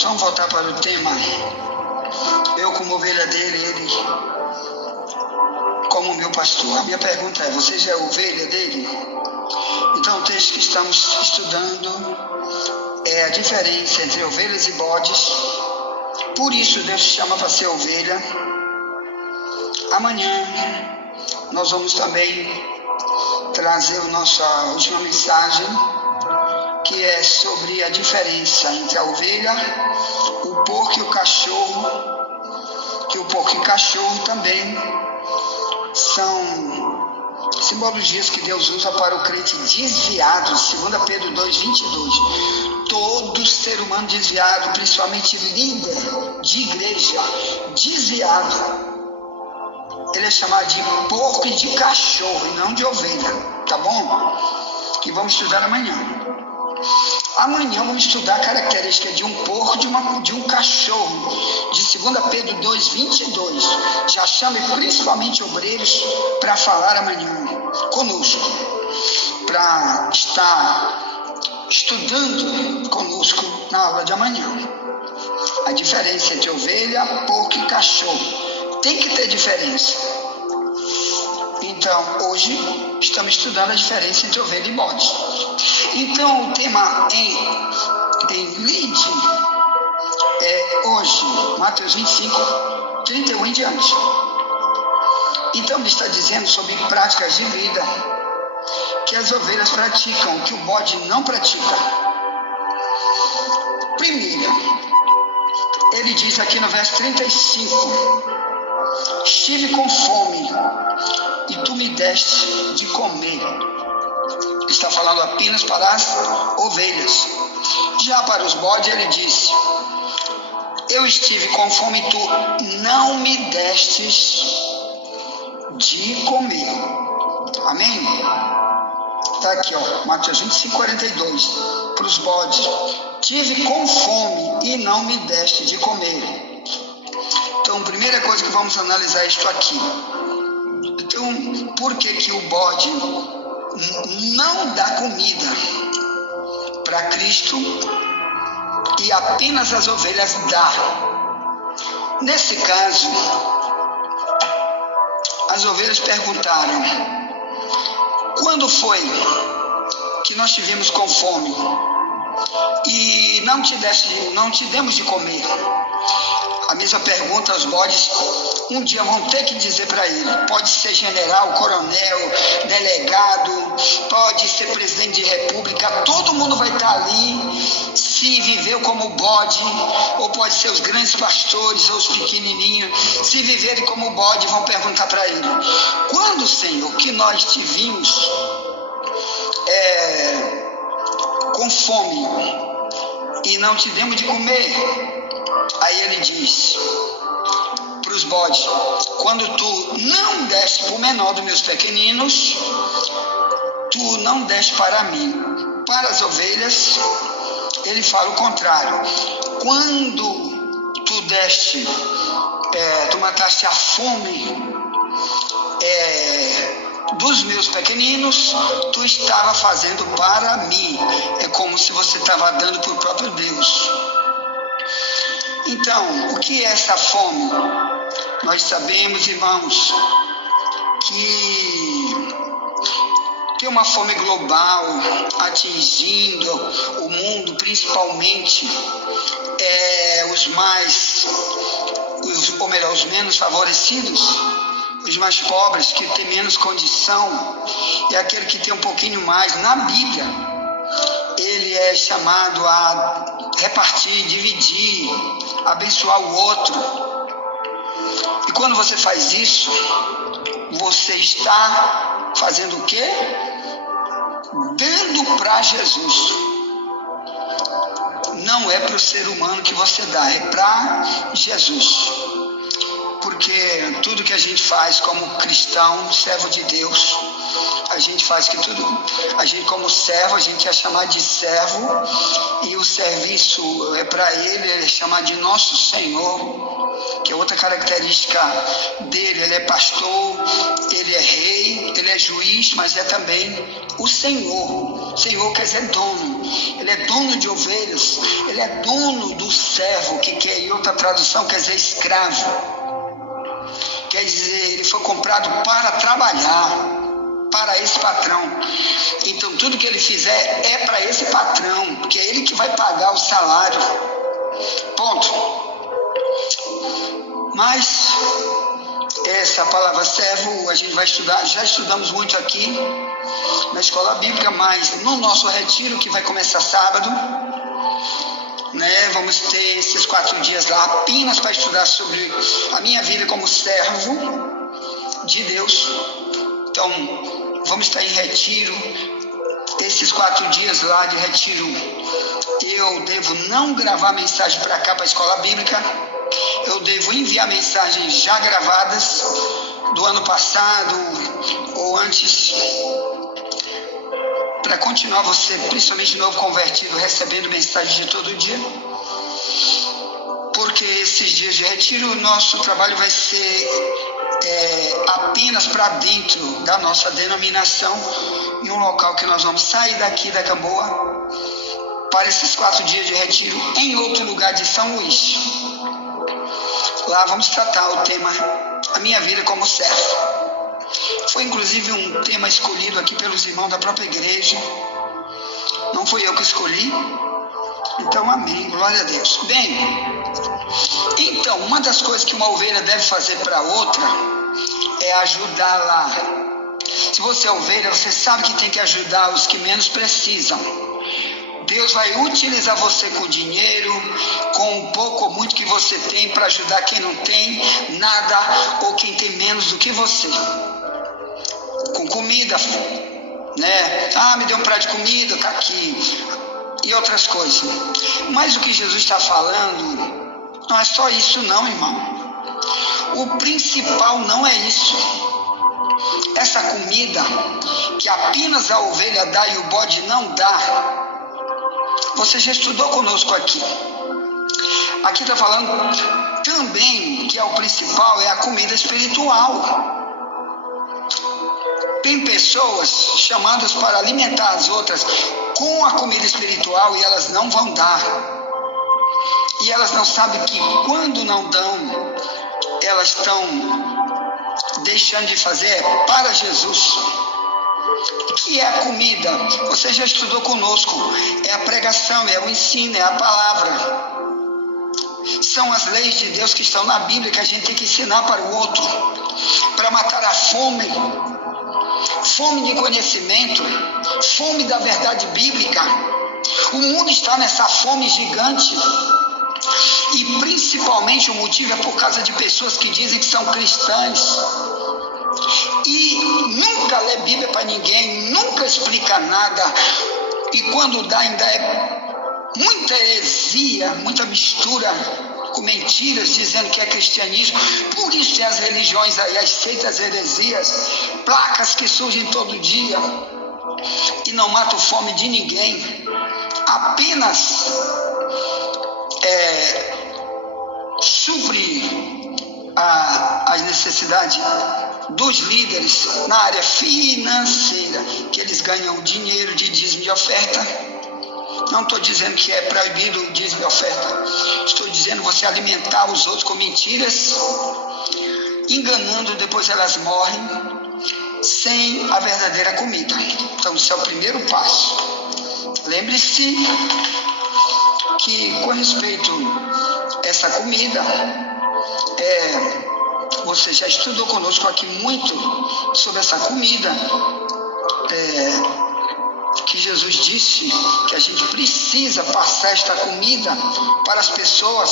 Nós vamos voltar para o tema. Eu como ovelha dele, ele como meu pastor. A minha pergunta é: você já é ovelha dele? Então o texto que estamos estudando é a diferença entre ovelhas e bodes. Por isso Deus te chama para ser ovelha. Amanhã nós vamos também trazer a nossa última mensagem, que é sobre a diferença entre a ovelha, o porco e o cachorro, que o porco e o cachorro também são simbologias que Deus usa para o crente desviado. 2 Pedro 2:22. Todo ser humano desviado, principalmente líder de igreja desviado, ele é chamado de porco e de cachorro, e não de ovelha, tá bom? Que vamos estudar amanhã. Amanhã vamos estudar a característica de um porco e de um cachorro, de 2 Pedro 2:22. Já chame principalmente obreiros para falar amanhã conosco, para estar estudando conosco na aula de amanhã. A diferença entre ovelha, porco e cachorro. Tem que ter diferença. Então, hoje estamos estudando a diferença entre ovelha e bode. Então, o tema em lead é hoje, Mateus 25, 31 em diante. Então, ele está dizendo sobre práticas de vida que as ovelhas praticam, que o bode não pratica. Primeiro, ele diz aqui no verso 35, estive com fome e tu me deste de comer. Está falando apenas para as ovelhas. Já para os bodes ele disse, eu estive com fome e tu não me destes de comer. Amém? Está aqui, ó, Mateus 25:42, para os bodes. Tive com fome e não me deste de comer. Então, primeira coisa que vamos analisar isto aqui. Então, por que o bode não dá comida para Cristo e apenas as ovelhas dá? Nesse caso, as ovelhas perguntaram, quando foi que nós tivemos com fome e não te demos de comer? A mesma pergunta aos bodes, um dia vão ter que dizer para ele. Pode ser general, coronel, delegado, pode ser presidente de república, todo mundo vai estar ali, se viveu como bode, ou pode ser os grandes pastores ou os pequenininhos, se viverem como bode, vão perguntar para ele, quando, Senhor, que nós te vimos com fome e não te demos de comer? Aí ele diz para os bodes, quando tu não deste para o menor dos meus pequeninos, tu não deste para mim. Para as ovelhas, ele fala o contrário. Quando tu deste, tu mataste a fome dos meus pequeninos, tu estava fazendo para mim. É como se você estava dando para o próprio Deus. Então, o que é essa fome? Nós sabemos, irmãos, que tem uma fome global atingindo o mundo, principalmente os menos favorecidos, os mais pobres, que têm menos condição, e aquele que tem um pouquinho mais. Na Bíblia, ele é chamado a repartir, dividir, abençoar o outro. E quando você faz isso, você está fazendo o quê? Dando para Jesus. Não é para o ser humano que você dá, é para Jesus. Porque tudo que a gente faz como cristão, servo de Deus, a gente faz que tudo, a gente como servo, a gente é chamado de servo, e o serviço é para ele é chamado de nosso Senhor. que é outra característica dele. Ele é pastor, ele é rei, ele é juiz, mas é também o Senhor. Senhor quer dizer dono. Ele é dono de ovelhas, ele é dono do servo, que em outra tradução quer dizer escravo. Quer dizer, ele foi comprado para trabalhar para esse patrão. Então tudo que ele fizer é para esse patrão, porque é ele que vai pagar o salário. Ponto. Mas essa palavra servo a gente vai estudar, já estudamos muito aqui na escola bíblica, mas no nosso retiro que vai começar sábado, vamos ter esses 4 dias lá apenas para estudar sobre a minha vida como servo de Deus. Então vamos estar em retiro, esses 4 dias lá de retiro. Eu devo não gravar mensagem para cá, para a escola bíblica. Eu devo enviar mensagens já gravadas do ano passado ou antes, para continuar você, principalmente de novo convertido, recebendo mensagens de todo dia. Porque esses dias de retiro, o nosso trabalho vai ser apenas para dentro da nossa denominação, em um local que nós vamos sair daqui da Camboa para esses 4 dias de retiro em outro lugar de São Luís. Lá vamos tratar o tema A Minha Vida como Servo. Foi inclusive um tema escolhido aqui pelos irmãos da própria igreja. Não fui eu que escolhi. Então, amém, glória a Deus. Bem, então, uma das coisas que uma ovelha deve fazer para outra é ajudá-la. Se você é ovelha, você sabe que tem que ajudar os que menos precisam. Deus vai utilizar você com dinheiro, com o pouco ou muito que você tem, para ajudar quem não tem nada ou quem tem menos do que você. Com comida, me deu um prato de comida, tá aqui. E outras coisas. Mas o que Jesus está falando não é só isso não, irmão. O principal não é isso. Essa comida que apenas a ovelha dá e o bode não dá, você já estudou conosco aqui. Aqui está falando também que o principal é a comida espiritual. Tem pessoas chamadas para alimentar as outras com a comida espiritual e elas não vão dar. E elas não sabem que quando não dão, elas estão deixando de fazer para Jesus. O que é a comida? Você já estudou conosco. É a pregação, é o ensino, é a palavra. São as leis de Deus que estão na Bíblia, que a gente tem que ensinar para o outro, para matar a fome de conhecimento, fome da verdade bíblica. O mundo está nessa fome gigante, e principalmente o motivo é por causa de pessoas que dizem que são cristãs e nunca lê Bíblia para ninguém, nunca explica nada, e quando dá ainda é muita heresia, muita mistura com mentiras, dizendo que é cristianismo. Por isso tem as religiões aí, as seitas heresias, placas que surgem todo dia e não matam fome de ninguém, apenas supre as necessidades dos líderes na área financeira, que eles ganham dinheiro de dízimo de oferta. Não estou dizendo que é proibido o dízimo de oferta. Estou dizendo você alimentar os outros com mentiras, enganando, depois elas morrem sem a verdadeira comida. Então, esse é o primeiro passo. Lembre-se que, com respeito a essa comida, você já estudou conosco aqui muito sobre essa comida, que Jesus disse que a gente precisa passar esta comida para as pessoas,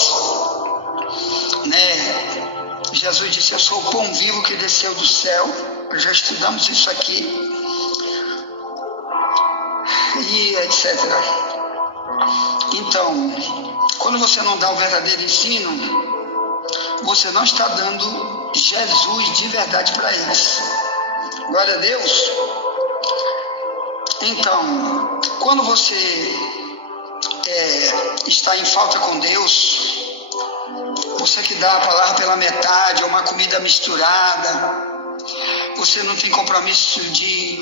Jesus disse: eu sou o pão vivo que desceu do céu. Já estudamos isso aqui, e etc. Então, quando você não dá o verdadeiro ensino, você não está dando Jesus de verdade para eles. Glória a Deus. Então, quando você está em falta com Deus, Você que dá a palavra pela metade, ou uma comida misturada. Você não tem compromisso de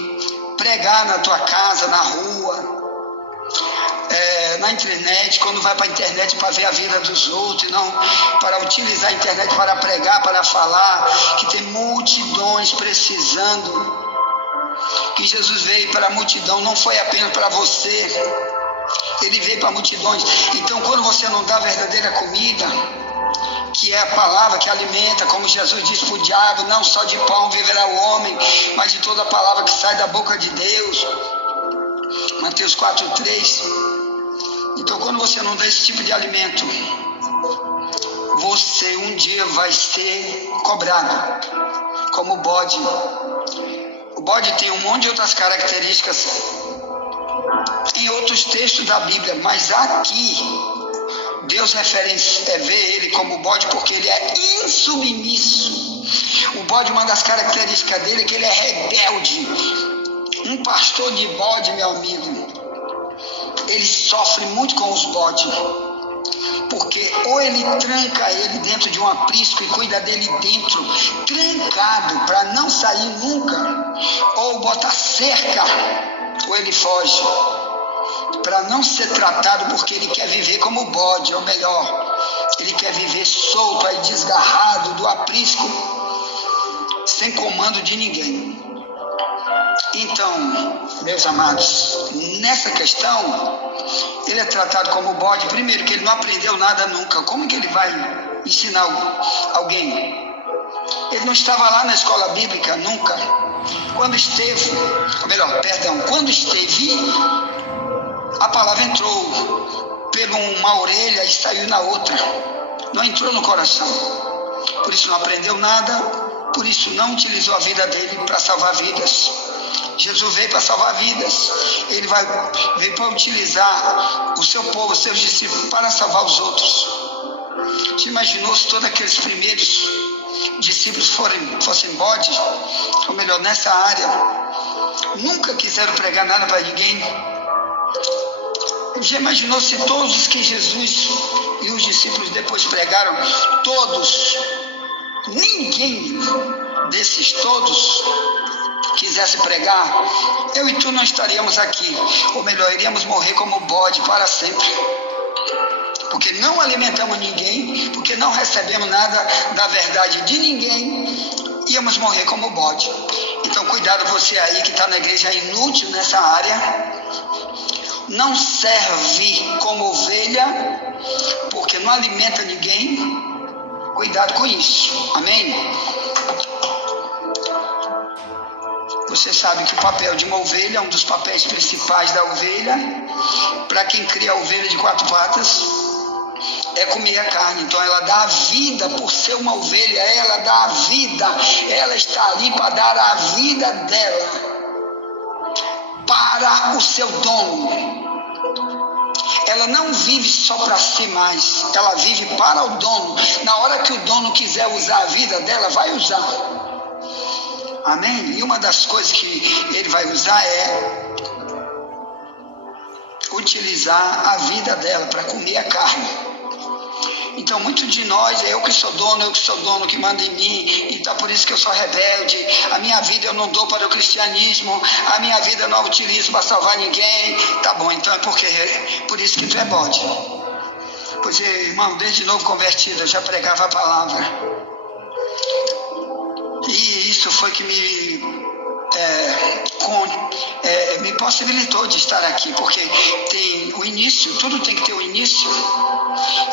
pregar na tua casa, na rua, na internet, quando vai para a internet para ver a vida dos outros, não para utilizar a internet para pregar, para falar, que tem multidões precisando, que Jesus veio para a multidão, não foi apenas para você, ele veio para multidões. Então, quando você não dá a verdadeira comida, que é a palavra que alimenta, como Jesus disse para o diabo, não só de pão viverá o homem, mas de toda a palavra que sai da boca de Deus, Mateus 4:3. Então, quando você não dá esse tipo de alimento, você um dia vai ser cobrado, como o bode. O bode tem um monte de outras características em outros textos da Bíblia, mas aqui Deus vê ele como bode porque ele é insubmisso. O bode, uma das características dele é que ele é rebelde. Um pastor de bode, meu amigo, ele sofre muito com os bodes, porque ou ele tranca ele dentro de um aprisco e cuida dele dentro, trancado, para não sair nunca, ou bota cerca, ou ele foge, para não ser tratado, porque ele quer viver como bode, ou melhor, ele quer viver solto, aí desgarrado do aprisco, sem comando de ninguém. Então, meus amados, nessa questão, ele é tratado como bode, primeiro que ele não aprendeu nada nunca. Como que ele vai ensinar alguém? Ele não estava lá na escola bíblica nunca. Quando esteve, a palavra entrou por uma orelha e saiu na outra. Não entrou no coração. Por isso não aprendeu nada, por isso não utilizou a vida dele para salvar vidas. Jesus veio para salvar vidas. Ele veio para utilizar o seu povo, os seus discípulos, para salvar os outros. Você imaginou se todos aqueles primeiros discípulos fossem bodes? Ou melhor, nessa área, nunca quiseram pregar nada para ninguém? Já imaginou se todos os que Jesus e os discípulos depois pregaram, todos, ninguém desses todos quisesse pregar, eu e tu não estaríamos aqui, ou melhor, iríamos morrer como bode para sempre, porque não alimentamos ninguém, porque não recebemos nada da verdade de ninguém, íamos morrer como bode. Então cuidado você aí que está na igreja inútil nessa área, não serve como ovelha, porque não alimenta ninguém, cuidado com isso, amém? Você sabe que o papel de uma ovelha, um dos papéis principais da ovelha, para quem cria a ovelha de 4 patas, é comer a carne. Então ela dá a vida por ser uma ovelha, ela dá a vida, ela está ali para dar a vida dela para o seu dono. Ela não vive só para si mais, ela vive para o dono. Na hora que o dono quiser usar a vida dela, vai usar. Amém? E uma das coisas que ele vai usar é utilizar a vida dela para comer a carne. Então, muitos de nós, eu que sou dono, que manda em mim, então por isso que eu sou rebelde, a minha vida eu não dou para o cristianismo, a minha vida eu não utilizo para salvar ninguém. Tá bom, então é por isso que tu é bode. Pois, irmão, desde novo convertido, eu já pregava a palavra. E isso foi que me possibilitou de estar aqui, porque tem o início, tudo tem que ter o início.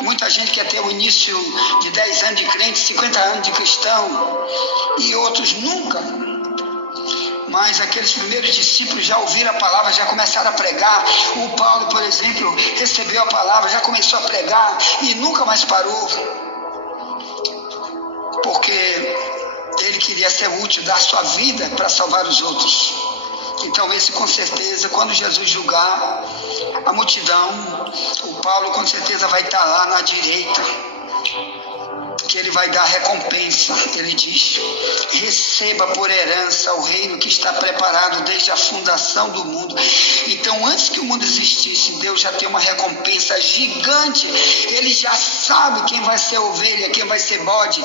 Muita gente quer ter o início de 10 anos de crente, 50 anos de cristão, e outros nunca. Mas aqueles primeiros discípulos já ouviram a palavra, já começaram a pregar. O Paulo, por exemplo, recebeu a palavra, já começou a pregar e nunca mais parou, porque ele queria ser útil, dar sua vida para salvar os outros. Então esse com certeza, quando Jesus julgar a multidão, o Paulo com certeza vai estar lá na direita, que ele vai dar recompensa. Ele diz: receba por herança o reino que está preparado desde a fundação do mundo. Então, antes que o mundo existisse, Deus já tem uma recompensa gigante. Ele já sabe quem vai ser ovelha, quem vai ser bode.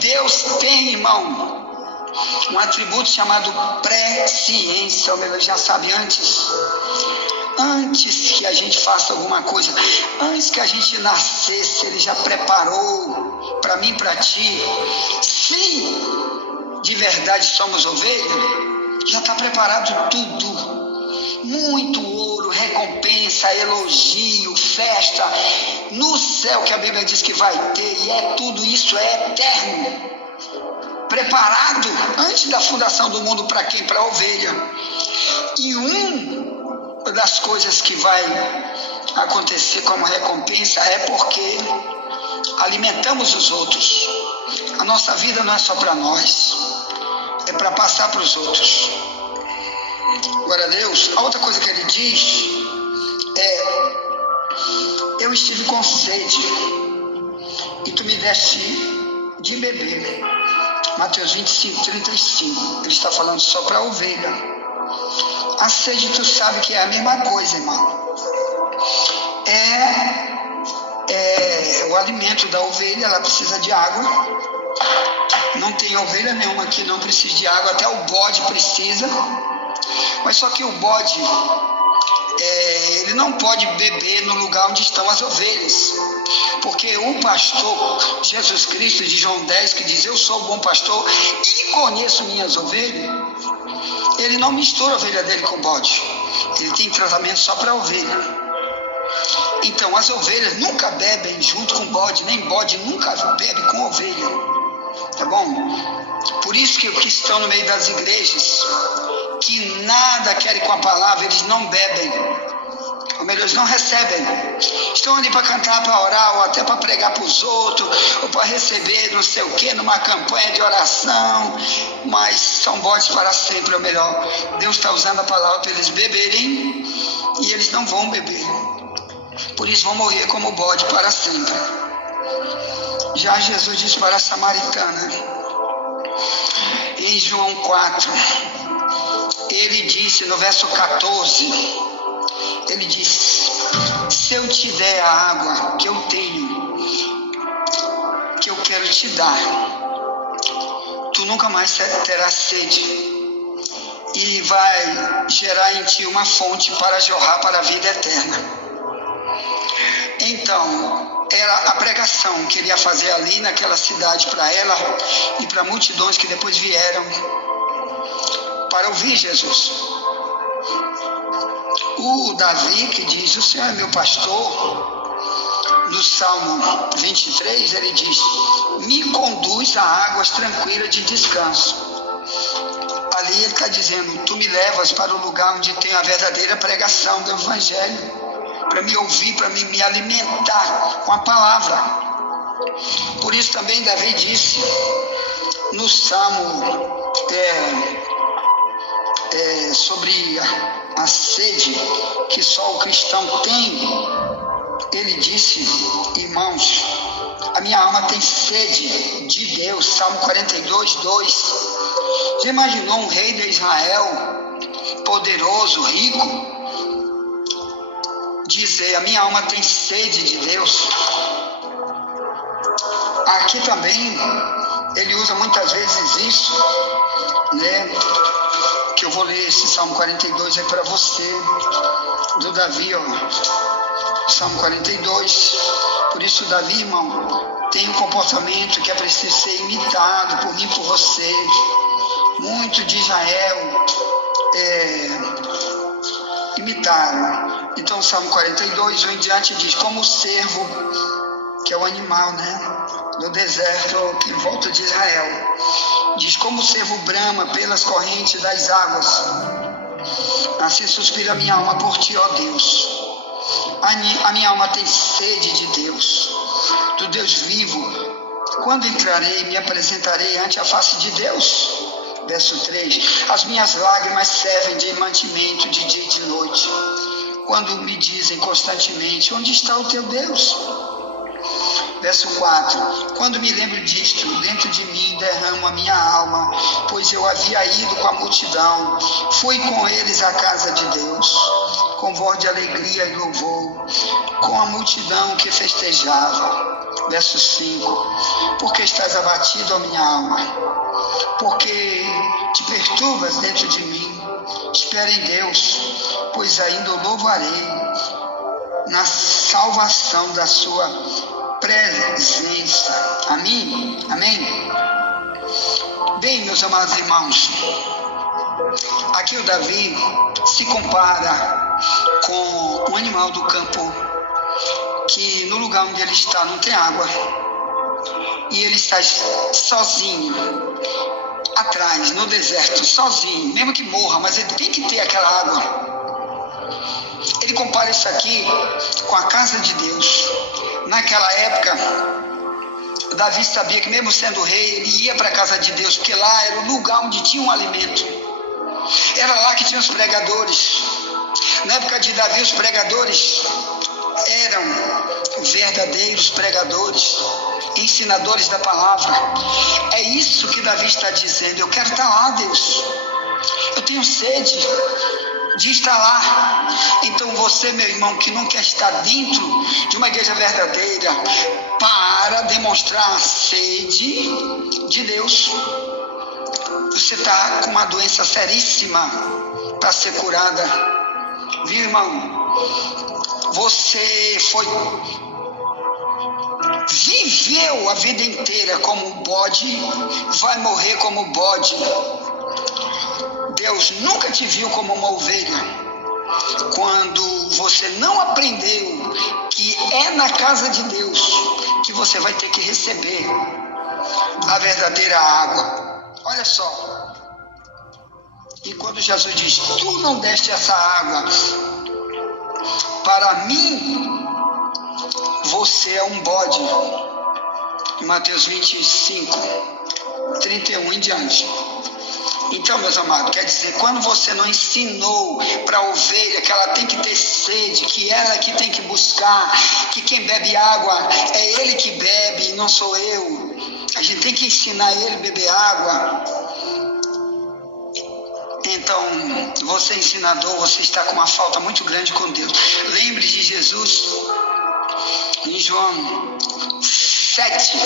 Deus tem, irmão, um atributo chamado presciência. Ele já sabe antes que a gente faça alguma coisa, antes que a gente nascesse, Ele já preparou para mim, para ti. Se de verdade somos ovelha, já está preparado tudo. Muito ouro, recompensa, elogio, festa no céu, que a Bíblia diz que vai ter, e tudo isso é eterno, preparado antes da fundação do mundo. Para quem? Para a ovelha. E uma das coisas que vai acontecer como recompensa é porque alimentamos os outros. A nossa vida não é só para nós, é para passar para os outros. Glória a Deus. A outra coisa que ele diz é: eu estive com sede e tu me deste de beber. Mateus 25, 35. Ele está falando só para a ovelha. A sede, tu sabe que é a mesma coisa, irmão. É o alimento da ovelha, ela precisa de água. Não tem ovelha nenhuma que não precise de água, até o bode precisa. Mas só que o bode, ele não pode beber no lugar onde estão as ovelhas. Porque o pastor, Jesus Cristo, de João 10, que diz: eu sou o bom pastor e conheço minhas ovelhas, ele não mistura a ovelha dele com o bode. Ele tem tratamento só para a ovelha. Então as ovelhas nunca bebem junto com o bode, nem bode nunca bebe com ovelha. Tá bom? Por isso que os que estão no meio das igrejas, que nada querem com a palavra, eles não bebem. Ou melhor, eles não recebem. Estão ali para cantar, para orar, ou até para pregar para os outros, ou para receber não sei o que, numa campanha de oração, mas são bodes para sempre. Ou melhor, Deus está usando a palavra para eles beberem, e eles não vão beber. Por isso vão morrer como bode para sempre. Já Jesus disse para a samaritana, em João 4, ele disse no verso 14, ele disse: se eu te der a água que eu tenho, que eu quero te dar, tu nunca mais terás sede, e vai gerar em ti uma fonte para jorrar para a vida eterna. Então, era a pregação que ele ia fazer ali naquela cidade para ela e para multidões que depois vieram para ouvir Jesus. O Davi, que diz: o Senhor é meu pastor, no Salmo 23, ele diz: me conduz a águas tranquilas de descanso. Ali ele está dizendo: tu me levas para o lugar onde tem a verdadeira pregação do Evangelho, para me ouvir, para me alimentar com a palavra. Por isso também Davi disse no Salmo sobre a sede que só o cristão tem. Ele disse: irmãos, a minha alma tem sede de Deus. Salmo 42, 2. Já imaginou um rei de Israel, poderoso, rico, dizer: a minha alma tem sede de Deus? Aqui também ele usa muitas vezes isso, né? Que eu vou ler esse Salmo 42 aí para você, do Davi, ó. Salmo 42. Por isso Davi, irmão, tem um comportamento que é preciso ser imitado por mim, por você. Muito de Israel imitaram. Então, Salmo 42, em diante diz: como o cervo, que é o animal, né, do deserto que volta de Israel, diz: como o cervo brama pelas correntes das águas, assim suspira a minha alma por ti, ó Deus. A minha alma tem sede de Deus, do Deus vivo. Quando entrarei e me apresentarei ante a face de Deus? Verso 3. As minhas lágrimas servem de mantimento de dia e de noite, quando me dizem constantemente: onde está o teu Deus? Verso 4. Quando me lembro disto, dentro de mim derramo a minha alma, pois eu havia ido com a multidão, fui com eles à casa de Deus, com voz de alegria e louvor, com a multidão que festejava. Verso 5. Porque estás abatido, ó minha alma? Porque te perturbas dentro de mim? Espera em Deus, pois ainda o louvarei na salvação da sua presença. Amém? Amém? Bem, meus amados irmãos, aqui o Davi se compara com um animal do campo que no lugar onde ele está não tem água e ele está sozinho, atrás, no deserto, sozinho, mesmo que morra, mas ele tem que ter aquela água. Ele compara isso aqui com a casa de Deus. Naquela época, Davi sabia que mesmo sendo rei, ele ia para a casa de Deus, porque lá era o lugar onde tinha um alimento. Era lá que tinha os pregadores. Na época de Davi, os pregadores eram verdadeiros pregadores, ensinadores da palavra. É isso que Davi está dizendo. Eu quero estar lá, Deus. Eu tenho sede de estar lá. Então você, meu irmão, que não quer estar dentro de uma igreja verdadeira, para demonstrar a sede de Deus. Você está com uma doença seríssima para ser curada, viu, irmão? Você viveu a vida inteira como um bode, vai morrer como um bode. Deus nunca te viu como uma ovelha. Quando você não aprendeu que é na casa de Deus que você vai ter que receber a verdadeira água. Olha só. E quando Jesus diz, tu não deste essa água para mim, você é um bode. Em Mateus 25, 31 em diante. Então, meus amados, quer dizer, quando você não ensinou para a ovelha que ela tem que ter sede, que ela que tem que buscar, que quem bebe água é ele que bebe e não sou eu. A gente tem que ensinar ele a beber água. Então, você ensinador, você está com uma falta muito grande com Deus. Lembre de Jesus em João 7,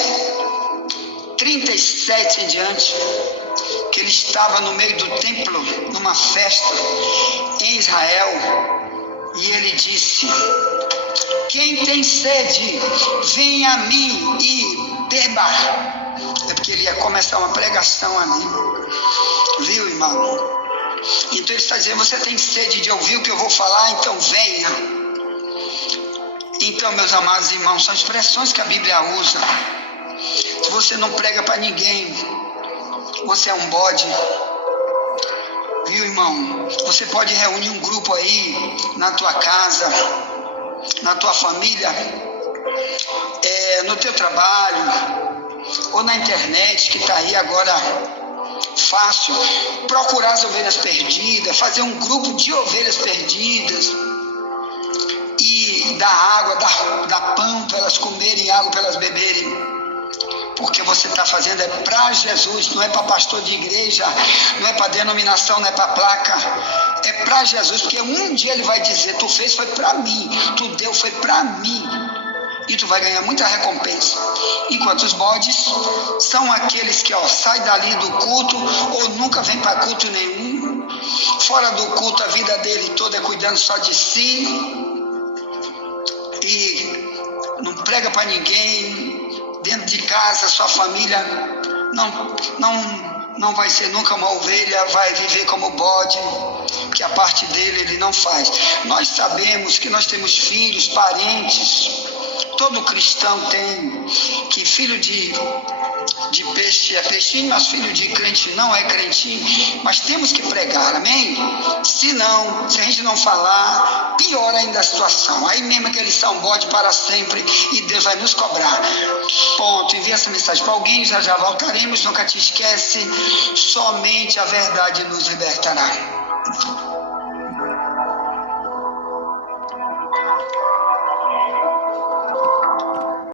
37 em diante, que ele estava no meio do templo, numa festa em Israel, e ele disse, quem tem sede, venha a mim e beba. É porque ele ia começar uma pregação ali, viu, irmão? Então ele está dizendo, você tem sede de ouvir o que eu vou falar, então venha. Então, meus amados irmãos, são expressões que a Bíblia usa. Se você não prega para ninguém, você é um bode, viu, irmão? Você pode reunir um grupo aí na tua casa, na tua família, no teu trabalho, ou na internet, que está aí agora fácil, procurar as ovelhas perdidas, fazer um grupo de ovelhas perdidas e dar água, dar pão para elas comerem, água para elas beberem. Porque você está fazendo é para Jesus, não é para pastor de igreja, não é para denominação, não é para placa, é para Jesus, porque um dia ele vai dizer, tu fez foi para mim, tu deu foi para mim, e tu vai ganhar muita recompensa. Enquanto os bodes são aqueles que saem dali do culto, ou nunca vêm para culto nenhum, fora do culto a vida dele toda é cuidando só de si, e não prega para ninguém. Dentro de casa, sua família não vai ser nunca uma ovelha, vai viver como bode, que a parte dele ele não faz. Nós sabemos que nós temos filhos, parentes, todo cristão tem, que filho de peixe é peixinho, mas filho de crente não é crentinho, mas temos que pregar, amém? Se a gente não falar, piora ainda a situação, aí mesmo que eles são bode para sempre e Deus vai nos cobrar. Ponto. Envia essa mensagem para alguém, já voltaremos, nunca te esquece, somente a verdade nos libertará.